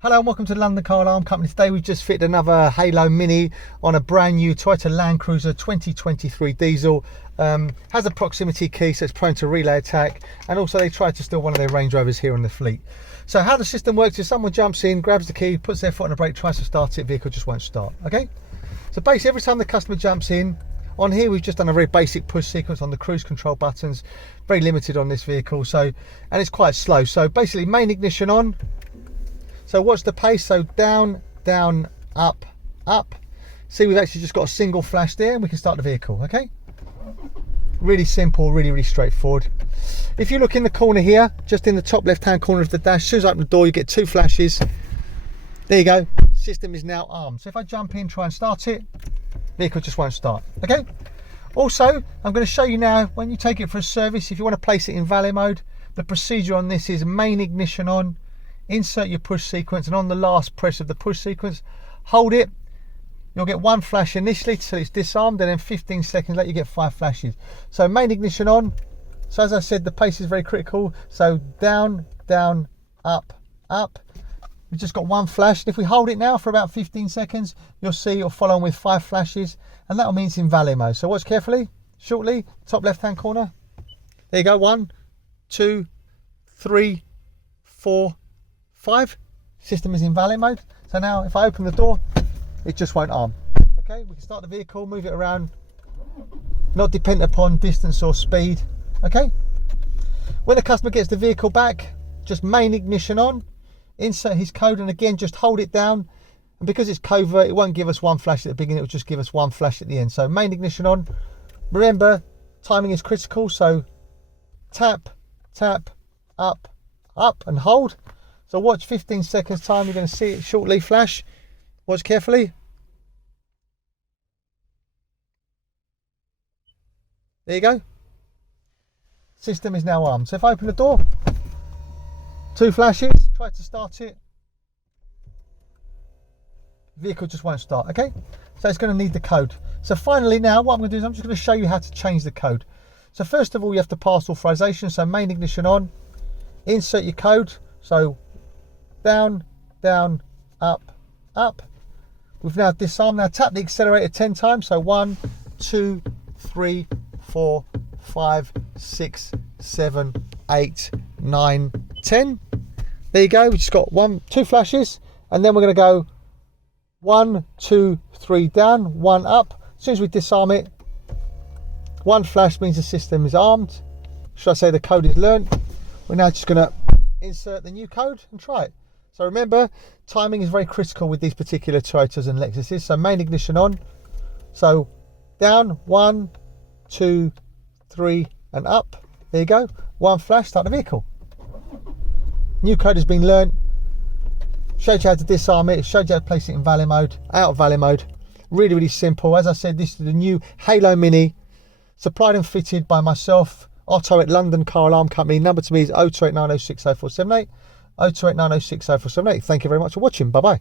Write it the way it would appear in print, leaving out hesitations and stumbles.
Hello and welcome to the London Car Alarm Company. Today we've just fitted another Halo Mini on a brand new Toyota Land Cruiser 2023 diesel. Has a proximity key, so it's prone to relay attack, and also they tried to steal one of their Range Rovers here in the fleet. So how the system works is someone jumps in, grabs the key, puts their foot on the brake, tries to start it, vehicle just won't start. Okay, so basically every time the customer jumps in, on here we've just done a very basic push sequence on the cruise control buttons, very limited on this vehicle, so, and it's quite slow. So basically main ignition on. So watch the pace, so down, down, up, up. See, we've actually just got a single flash there and we can start the vehicle, okay? Really simple, really straightforward. If you look in the corner here, just in the top left-hand corner of the dash, as soon as I open the door, you get two flashes. There you go, system is now armed. So if I jump in, try and start it, vehicle just won't start, okay? Also, I'm gonna show you now, when you take it for a service, if you wanna place it in valet mode, the procedure on this is main ignition on, insert your push sequence, and on the last press of the push sequence, hold it. You'll get one flash initially till it's disarmed, and then 15 seconds later you get 5 flashes. So main ignition on. So as I said, the pace is very critical. So down, down, up, up. We've just got one flash, and if we hold it now for about 15 seconds, you'll see you'll follow on with 5 flashes, and that'll mean it's in valet mode. So watch carefully, shortly, top left-hand corner. There you go, 1, 2, 3, 4, 5. System is in valet mode. So now if I open the door, it just won't arm. Okay, we can start the vehicle, move it around, not dependent upon distance or speed. Okay, when the customer gets the vehicle back, just main ignition on, insert his code, and again just hold it down, and because it's covert, it won't give us one flash at the beginning, it will just give us one flash at the end. So main ignition on. Remember, timing is critical, so tap, tap, up, up, and hold. So watch 15 seconds time, you're going to see it shortly flash. Watch carefully. There you go. System is now armed. So if I open the door, 2 flashes, try to start it. Vehicle just won't start, okay? So it's going to need the code. So finally now, what I'm going to do is I'm just going to show you how to change the code. So first of all, you have to pass authorization. So main ignition on, insert your code. So down, down, up, up. We've now disarmed. Now tap the accelerator 10 times. So 1, 2, 3, 4, 5, 6, 7, 8, 9, 10. There you go. We just got 2 flashes, and then we're going to go 1, 2, 3 down, 1 up. As soon as we disarm it, 1 flash means the system is armed. Should I say the code is learnt? We're now just going to insert the new code and try it. So remember, timing is very critical with these particular Toyotas and Lexuses. So main ignition on. So down, 1, 2, 3, and up. There you go. 1 flash, start the vehicle. New code has been learnt. Showed you how to disarm it. Showed you how to place it in valet mode, out of valet mode. Really simple. As I said, this is the new Halo Mini, supplied and fitted by myself, Otto at London Car Alarm Company. Number to me is 0289060478. 0289060478. Thank you very much for watching. Bye bye.